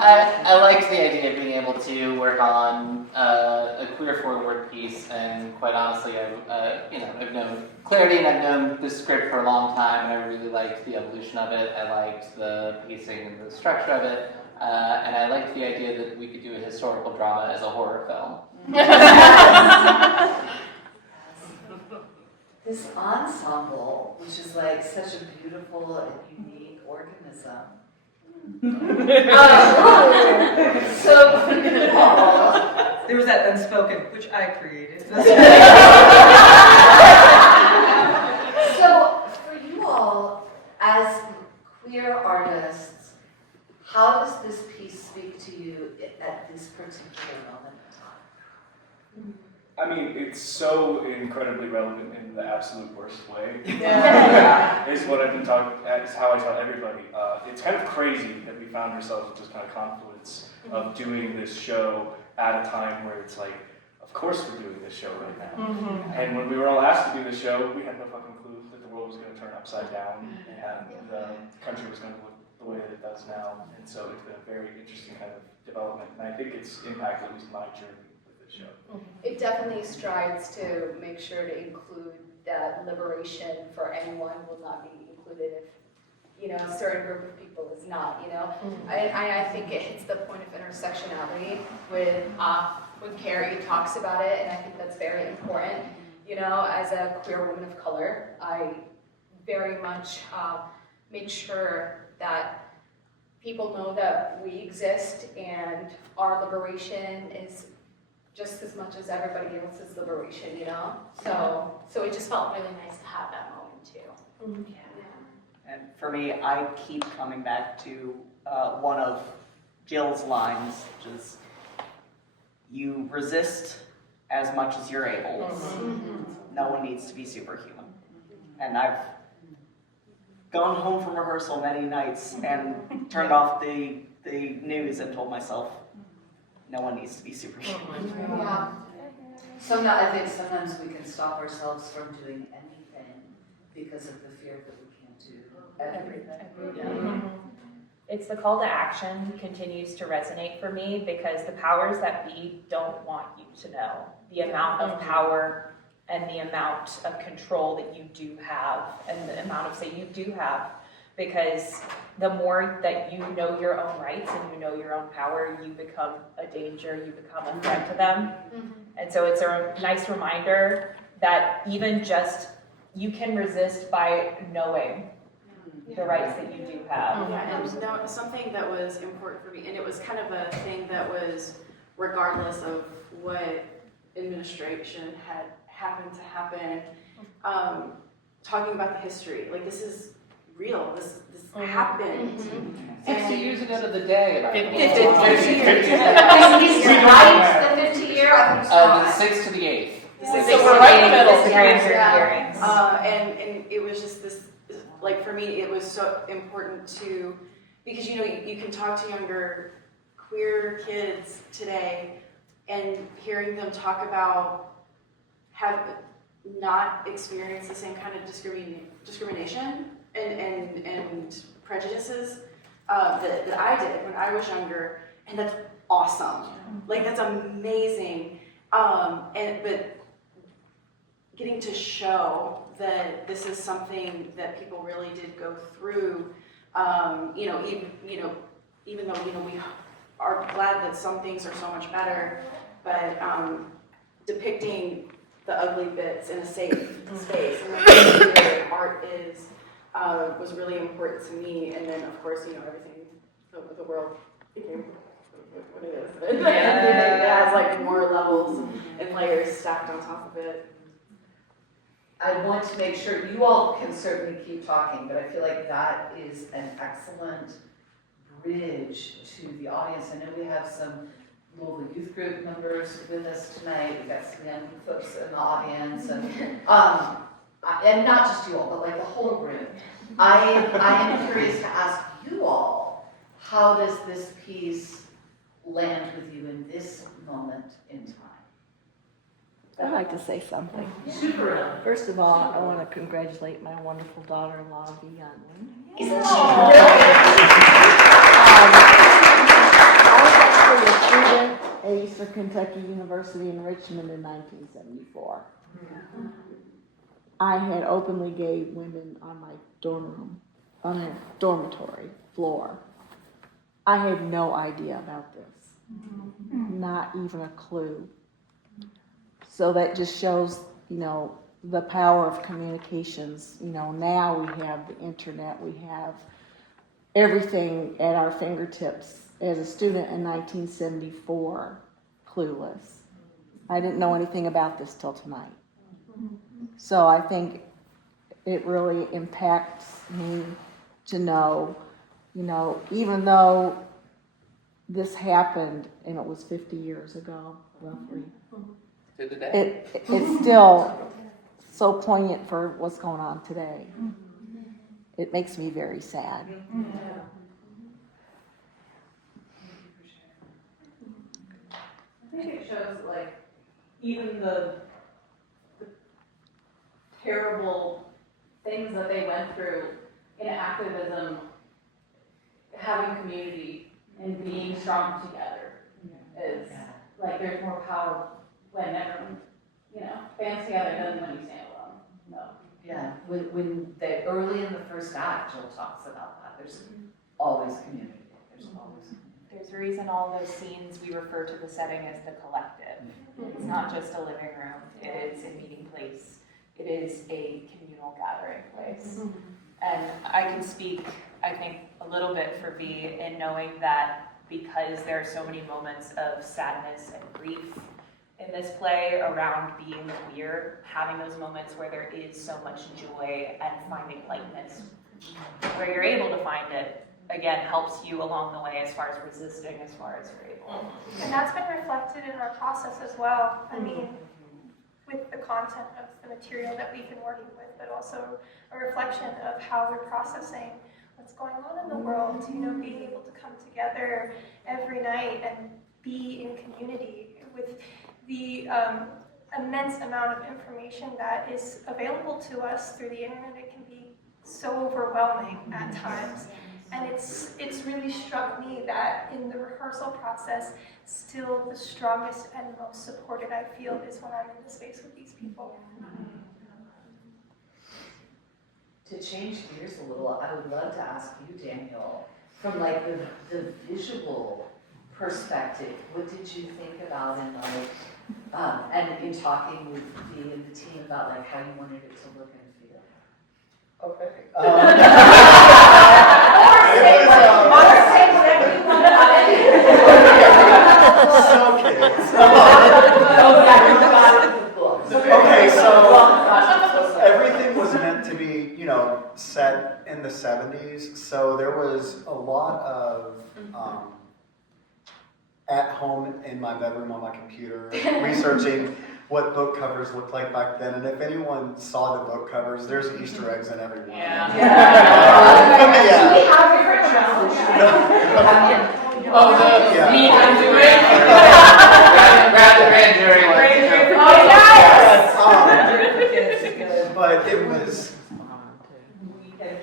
I liked the idea of being able to work on a queer forward piece, and quite honestly, I've known Clarity and I've known the script for a long time, and I really liked the evolution of it. I liked the pacing and the structure of it, and I liked the idea that we could do a historical drama as a horror film. This ensemble, which is like such a beautiful and unique organism. So there was that unspoken, which I created. So for you all, as queer artists, how does this piece speak to you at this particular moment in time? I mean, it's so incredibly relevant in the absolute worst way. Is what I've been talking. Is how I tell everybody. It's kind of crazy that we found ourselves with this kind of confluence of doing this show at a time where it's like, of course we're doing this show right now. And when we were all asked to do this show, we had no fucking clue that the world was going to turn upside down and the country was going to look the way that it does now. And so it's been a very interesting kind of development, and I think it's impacted at least my journey. Show. It definitely strives to make sure to include that liberation for anyone will not be included if, a certain group of people is not, I think it hits the point of intersectionality when Carrie talks about it, and I think that's very important. As a queer woman of color, I very much make sure that people know that we exist and our liberation is just as much as everybody else's liberation, So it just felt really nice to have that moment too. Yeah. And for me, I keep coming back to one of Jill's lines, which is, you resist as much as you're able. No one needs to be superhuman. And I've gone home from rehearsal many nights and turned off the news and told myself, no one needs to be superhuman. Yeah. I think sometimes we can stop ourselves from doing anything because of the fear that we can't do everything. Yeah. It's the call to action continues to resonate for me because the powers that be don't want you to know the amount of power and the amount of control that you do have and the amount of say you do have. Because the more that you know your own rights and you know your own power, you become a danger, you become a threat to them. And so it's a nice reminder that even just you can resist by knowing the rights that you do have. Yeah, and something that was important for me, and it was kind of a thing that was regardless of what administration had happened to happen, talking about the history. Like, this is real. This happened. 60 years ago to the day. 50 years. He's right, the 50 year, I think so. The 6th to the 8th. So we're right in the middle of the grand jury hearings. And it was just this, like, for me, it was so important to, because, you can talk to younger queer kids today and hearing them talk about have not experienced the same kind of discrimination and prejudices that I did when I was younger, and that's awesome. Like, that's amazing. But getting to show that this is something that people really did go through, even though we are glad that some things are so much better, but depicting the ugly bits in a safe space and making sure art is was really important to me. And then, of course, everything, the world became what it is. And it has like more levels and layers stacked on top of it. I want to make sure you all can certainly keep talking, but I feel like that is an excellent bridge to the audience. I know we have some Louisville Youth Group members with us tonight. We've got some young folks in the audience, and not just you all, but like the whole room. I am curious to ask you all, how does this piece land with you in this moment in time? I'd like to say something. First of all, I want to congratulate my wonderful daughter-in-law, V. Unwin. I was actually a student at Eastern Kentucky University in Richmond in 1974. I had openly gay women on my dormitory floor. I had no idea about this, not even a clue. So that just shows, the power of communications. Now we have the internet, we have everything at our fingertips. As a student in 1974, clueless. I didn't know anything about this till tonight. So I think it really impacts me to know, even though this happened and it was 50 years ago, roughly, it's still so poignant for what's going on today. It makes me very sad. I think it shows, even the terrible things that they went through in activism, having community and being strong together is, there's more power when everyone, bands together than when you stand alone. No. Yeah, when early in the first act, Jill talks about that. There's always community. There's always community. There's a reason all those scenes we refer to the setting as the collective. It's not just a living room, it is a meeting place. It is a communal gathering place. And I can speak, I think, a little bit for V in knowing that because there are so many moments of sadness and grief in this play around being queer, having those moments where there is so much joy and finding lightness, where you're able to find it, again, helps you along the way as far as resisting, as far as you're able. And that's been reflected in our process as well. I mean, with the content of the material that we've been working with, but also a reflection of how we're processing what's going on in the world, being able to come together every night and be in community with the immense amount of information that is available to us through the internet. It can be so overwhelming at times. And it's really struck me that in the rehearsal process, still the strongest and most supported I feel is when I'm in the space with these people. To change gears a little, I would love to ask you, Daniel, from the visual perspective, what did you think about and in talking with the team about how you wanted it to look and feel? Okay. Okay, so everything was meant to be, set in the 70s, so there was a lot of at home in my bedroom on my computer researching what book covers looked like back then, and if anyone saw the book covers, there's Easter eggs in every one. Yeah. We have different challenges. Me can do it. Grab the grand jury one. But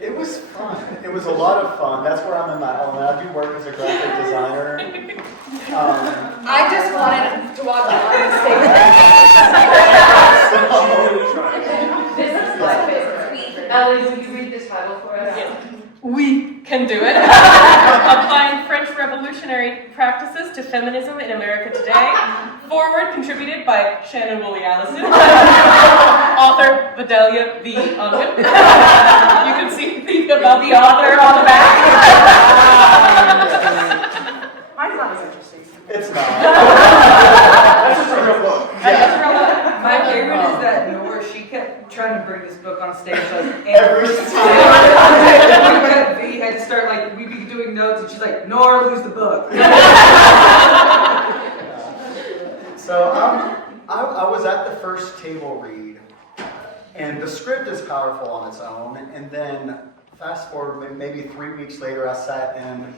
it was fun. It was a lot of fun. That's where I'm in my element. I do work as a graphic designer. I just wanted to walk out and say This is my favorite. Ellie, will you read this title for us? Yeah. We can do it. Applying French revolutionary practices to feminism in America today. Forward contributed by Shannon, Woolley, Allison. Author Vidalia V. Unwin. You can see about the author on the back. mine's not as interesting. It's not. That's just a real book. Yeah. My favorite is that Nour, she kept trying to bring this book on stage Every time. We had to start we'd be doing notes and she's like, Nour, lose the book. So I was at the first table read, and the script is powerful on its own, and then fast forward maybe 3 weeks later, I sat in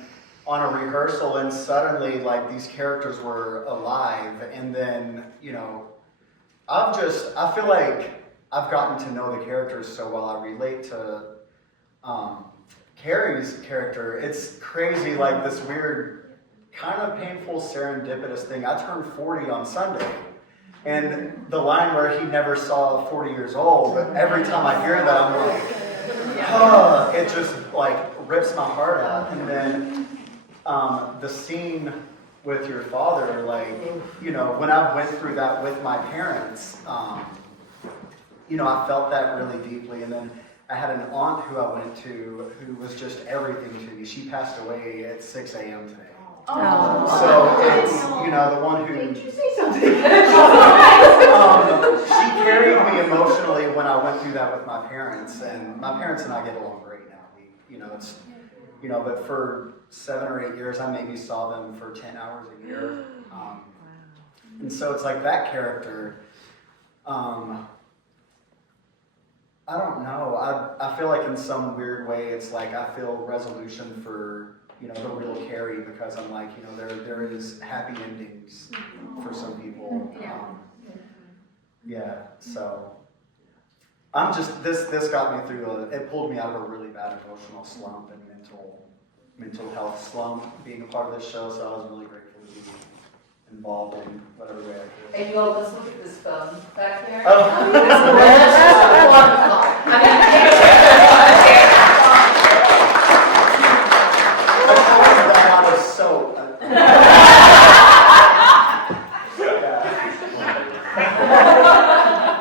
on a rehearsal, and suddenly these characters were alive, and then I feel like I've gotten to know the characters so well. I relate to Carrie's character. It's crazy, like this weird, kind of painful, serendipitous thing. I turned 40 on Sunday. And the line where he never saw 40 years old, but every time I hear that, I'm like, oh, it just like rips my heart out. And then the scene with your father, like, you know, when I went through that with my parents, you know, I felt that really deeply. And then I had an aunt who I went to who was just everything to me. She passed away at 6 a.m. today. So it's, you know, the one who... Did you say something? she carried me emotionally when I went through that with my parents. And my parents and I get along great now. You know, it's, you know, but for 7 or 8 years, I maybe saw them for 10 hours a year. And so it's like that character, I don't know. I feel like in some weird way, it's like I feel resolution for, you know, the real Carrie, because I'm like, you know, there is happy endings for some people. So I'm just, this got me through it pulled me out of a really bad emotional slump and mental health slump being a part of this show, so I was really grateful to be involved in whatever way I could. And you all, let's look at this phone back here. Oh. That out of soap.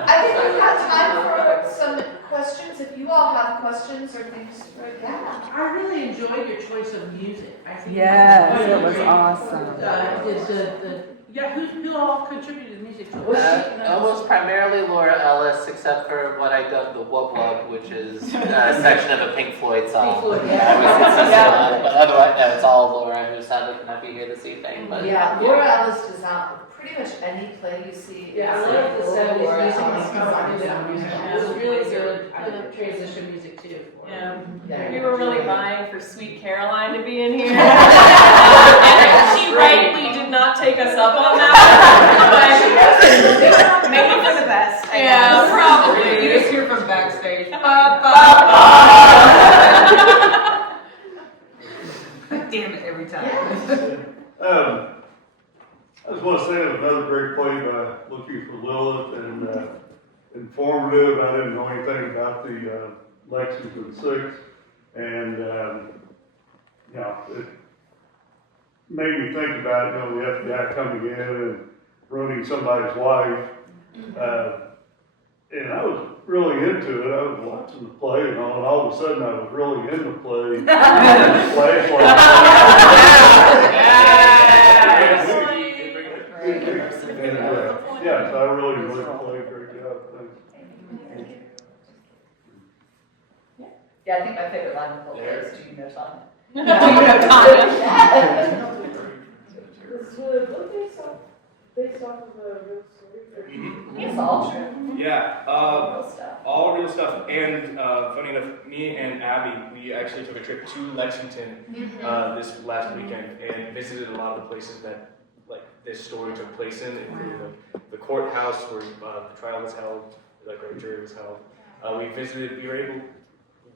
I think we've got time for some questions. If you all have questions or things, yeah. I really enjoyed your choice of music. I think Yes, it was awesome. Who all contributed music to it? Almost primarily Laura Ellis, except for what I dubbed the Wub Wub, which is a section of a Pink Floyd song. Pink Floyd, But otherwise, no, it's all Laura, who sadly cannot be here this evening. But Yeah, Laura Ellis does not, pretty much any play you see. Yeah, I is love the like 70s Laura music Ellis. and music. It was really good transition music too. Yeah. We were really vying for Sweet Caroline to be in here. And she rightly did not take us up on that. But maybe for the best. Yeah, probably. You just hear from backstage. Damn it, every time. I just want to say it was another great play by Looking for Lilith, and informative. I didn't know anything about the Lexington Six, and it made me think about, the FBI coming in and ruining somebody's life, and I was really into it. I was watching the play, and all of a sudden I was really in the play. So I really enjoyed the play. Great job. Thanks. Yeah, I think my favorite line of the whole play is, do you know Tanya? Do you know Tanya? Based off of a real story? It's all true. Yeah, Real stuff. all real stuff. And funny enough, me and Abby, we actually took a trip to Lexington this last weekend and visited a lot of the places that this story took place in, including the courthouse where the trial was held, the grand jury was held. We were able,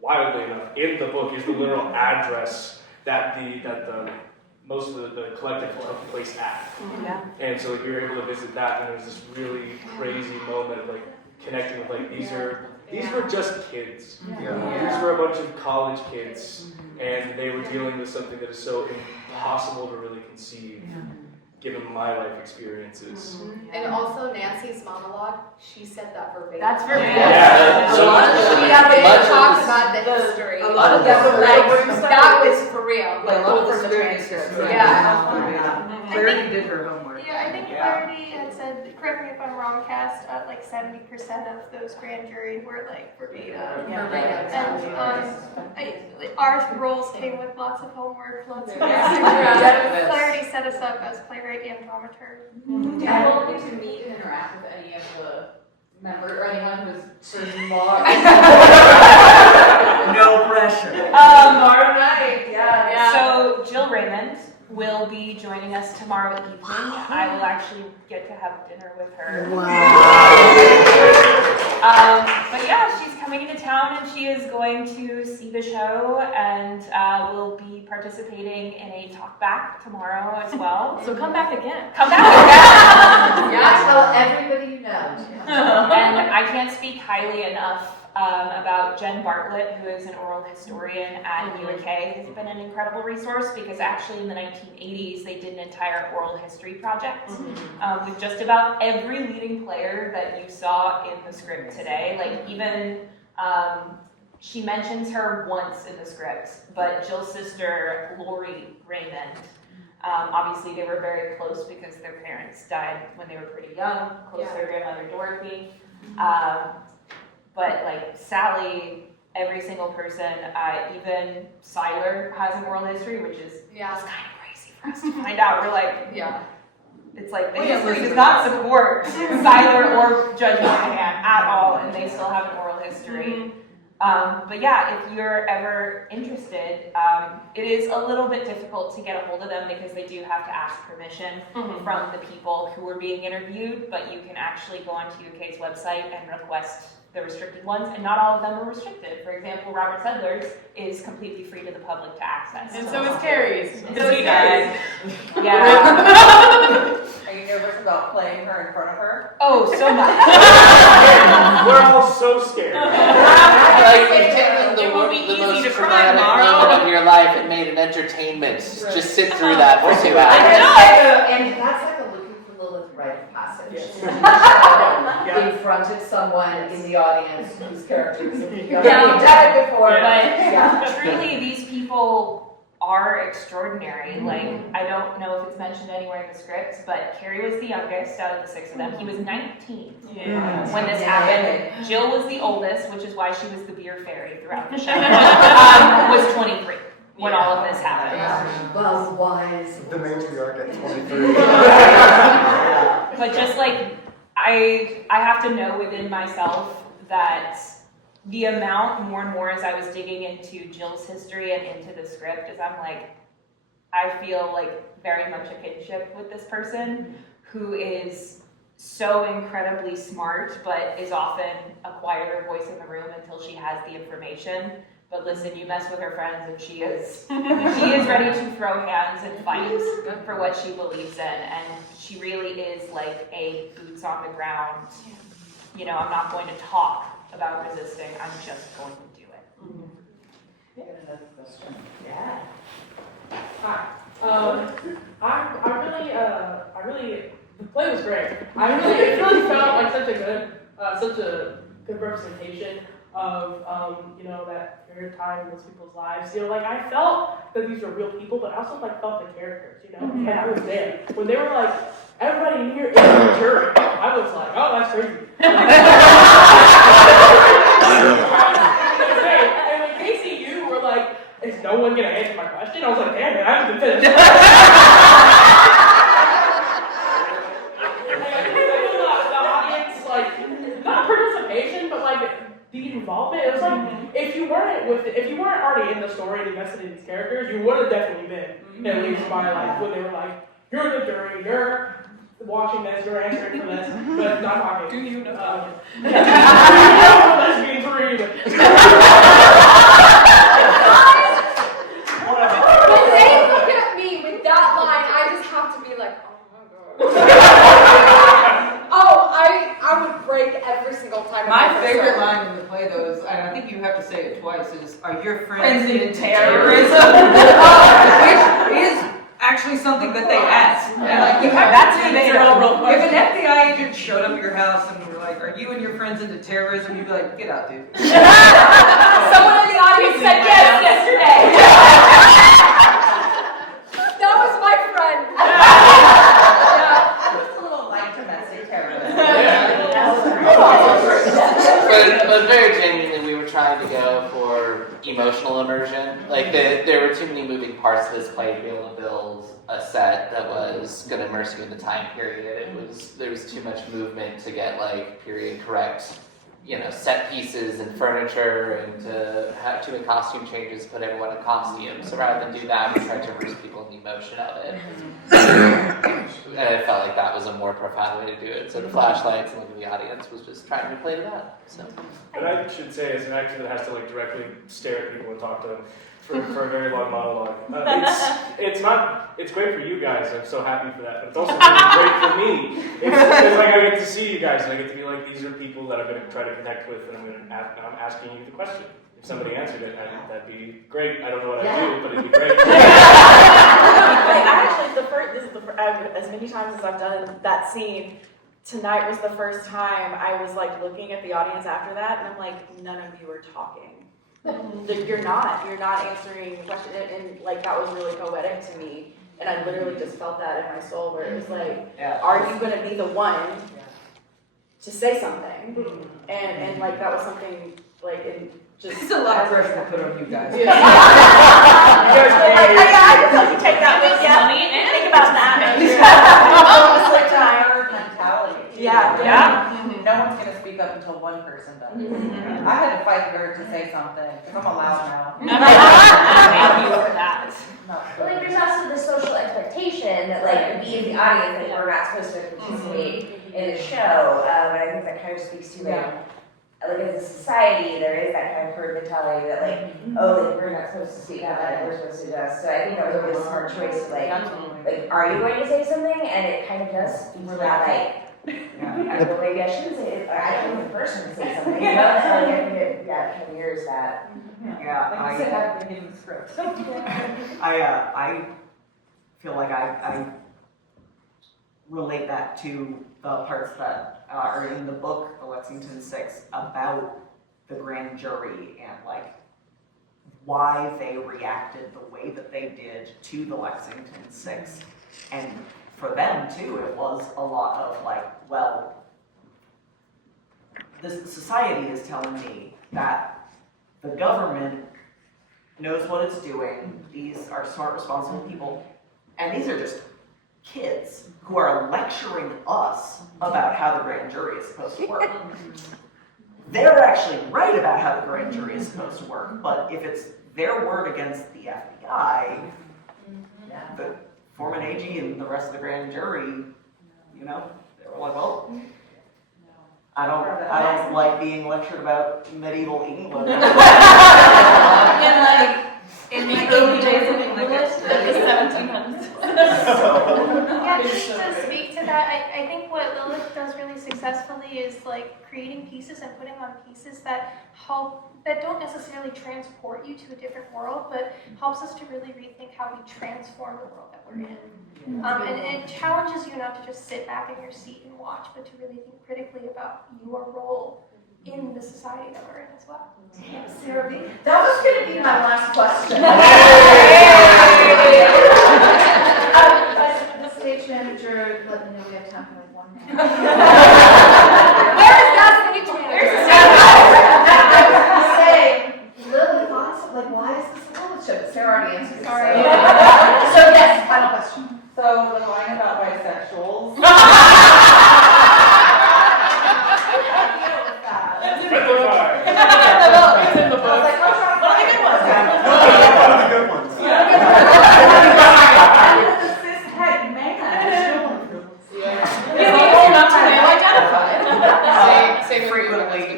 wildly enough, in the book is the literal address that most of the collective took place at. And so we were able to visit that, and there was this really crazy moment of connecting with these were just kids. These were a bunch of college kids, and they were dealing with something that is so impossible to really conceive, given my life experiences. And also Nancy's monologue, she said that verbatim. That's verbatim. Yeah. So They talked about the history. A lot of that That was for real. A lot of the transcripts. Yeah. Clarity did her homework. Yeah, I think Clarity had said, correct me if I'm wrong, Cass, 70% of those grand jury were verbatim. And our roles came with lots of homework, lots of Clarity set us up as playwright and dramaturg. Do you all get to meet and interact with any of the members or anyone who's certain law? No pressure. Tomorrow night, yeah. So Jill Raymond, will be joining us tomorrow evening. I will actually get to have dinner with her. But yeah, she's coming into town and she is going to see the show and will be participating in a TalkBack tomorrow as well. So come back again. Come back again! Yeah, tell everybody you know. And I can't speak highly enough about Jen Bartlett, who is an oral historian at UAK, has been an incredible resource because actually in the 1980s they did an entire oral history project with just about every leading player that you saw in the script today. Like even she mentions her once in the script, but Jill's sister Lori Raymond. Obviously they were very close because their parents died when they were pretty young, close to their grandmother Dorothy. But like Sally, every single person, even Siler has an oral history, which is just kind of crazy for us to find out. We're like, it's like the history does not support Siler or Judge Moynihan at all, and they still have an oral history. But yeah, if you're ever interested, it is a little bit difficult to get a hold of them because they do have to ask permission from the people who are being interviewed, but you can actually go onto UK's website and request the restricted ones, and not all of them are restricted. For example, Robert Sedler's is completely free to the public to access. And so is Carrie's. So he died. Yeah. Are you nervous about playing her in front of her? Oh, so much. We're all so scared. Like you've taken It will be the easy most to cry traumatic tomorrow. moment of your life and made an entertainment. Just sit through that for 2 hours. And that's like a looking for Lilith rite of passage. Confronted someone in the audience whose characters you've done it before. But truly, these people are extraordinary. Like, I don't know if it's mentioned anywhere in the script, but Carrie was the youngest out of the 6 of them. He was 19 when this happened. Jill was the oldest, which is why she was the beer fairy throughout the show. Was 23 when all of this happened. Well, wise. The matriarch at 23. But just like, I have to know within myself that the amount more and more as I was digging into Jill's history and into the script is I'm like, I feel like very much a kinship with this person who is so incredibly smart, but is often a quieter voice in the room until she has the information. But listen, you mess with her friends and she is ready to throw hands and fight for what she believes in. And she really is like a boots on the ground, you know, I'm not going to talk about resisting, I'm just going to do it. Another question. Yeah. Hi. I really, the play was great. It really felt like such a good representation of, you know, that period of time in those people's lives. You know, like I felt that these were real people, but I also like felt the characters, you know, and I was there. When they were like, everybody in here is a jury, I was like, oh, that's crazy. And when Casey, you were like, is no one gonna answer my question? I was like, damn it, I haven't been finished. The audience, like, not participation, but like the involvement. It was like if you weren't already in the story and invested in these characters, you would have definitely been. At least by like when they were like, you're the jury, you're watching this, you're answering for this, but not talking. Do you know? Lesbian three. When they look at me with that line, I just have to be like, oh my god. Oh, I would break every single time. My favorite line in the play, though, is, and I think you have to say it twice, is, are your friends into terrorism? Which is actually something that they ask. And like, you have That's to the say real if question. an FBI agent showed up at your house and were like, are you and your friends into terrorism? You'd be like, get out, dude. Someone in the audience said yes yesterday. That was my friend. It's a little light domestic terrorism. But very genuinely, we were trying to go for emotional immersion. Like there were too many moving parts to this play to be able to build a set that was going to immerse you in the time period. There was too much movement to get like period correct set pieces and furniture and to have doing costume changes, put everyone in costume. So rather than do that, we tried to immerse people in the emotion of it. And I felt like that was a more profound way to do it. So the flashlights and looking at the audience was just trying to play to that. So. And I should say, as an actor that has to directly stare at people and talk to them for a very long monologue, it's great for you guys. I'm so happy for that. But it's also really great for me. It's like I get to see you guys and I get to be like, these are people that I'm going to try to connect with, and I'm asking you the question. If somebody answered it, that'd be great. I don't know what I do, but it'd be great. As many times as I've done that scene, tonight was the first time I was like looking at the audience after that, and I'm like, none of you are talking. You're not answering the question, and like that was really poetic to me, and I literally just felt that in my soul, where it was like, are you going to be the one to say something? And like that was something like in just. It's a lot of pressure to put on you guys. I can help you take that with you. Think about that. Mentality. Yeah. No one's gonna speak up until one person does. I had to fight her to say something because I'm allowed now. Thank you for that. Well, like, there's also the social expectation that, like, we as the audience, like, we're not supposed to participate in the show. And I think that kind of speaks to, like, as a society, there is that kind of herd mentality that, like, oh, like, we're not supposed to speak up, and we're supposed to just. So I think that was a really smart choice to, like, are you going to say something? And it kind of does speak to that, like, well, maybe I shouldn't say it. I am the person to say something. You know, so like, I think it kind of mirrors that. I said I've been given the script. I feel like I relate that to the parts that are in the book, The Lexington Six, about the grand jury and like why they reacted the way that they did to the Lexington Six. And for them too, it was a lot of like, well, this society is telling me that the government knows what it's doing. These are smart, responsible people. And these are just kids who are lecturing us about how the grand jury is supposed to work. They're actually right about how the grand jury is supposed to work, but if it's their word against the FBI, the Foreman AG and the rest of the grand jury, they were like, well, I don't like being lectured about medieval England. In the early days of English, the 1700s. Yeah, just to speak to that, I think what Lilith does really successfully is like creating pieces and putting on pieces that don't necessarily transport you to a different world, but helps us to really rethink how we transform the world that we're in. And it challenges you not to just sit back in your seat and watch, but to really think critically about your role in the society that we're in as well. Sarah B, that was going to be my last question. The stage manager let me know we have time for like one more. Where is that stage manager? I was going to say, Lilith, why is this a Lilith show? But Sarah already answered it. Sorry. So yes, final question. So the line about bisexuals.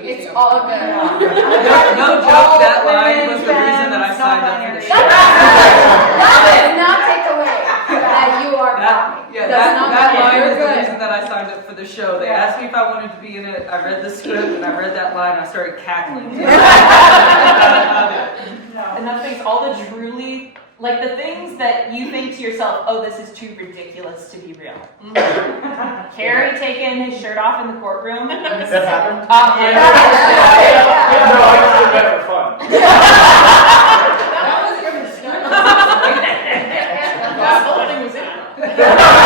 It's all good. No joke, that line was the reason that I signed up for the show. That does not take away that you are fine. That line was the reason that I signed up for the show. They asked me if I wanted to be in it. I read the script and I read that line. I started cackling. And that makes all the truly, like the things that you think to yourself, oh, this is too ridiculous to be real. Carrie taking his shirt off in the courtroom. That happened? No, I just did that for fun. That was your mistake. That whole thing was it.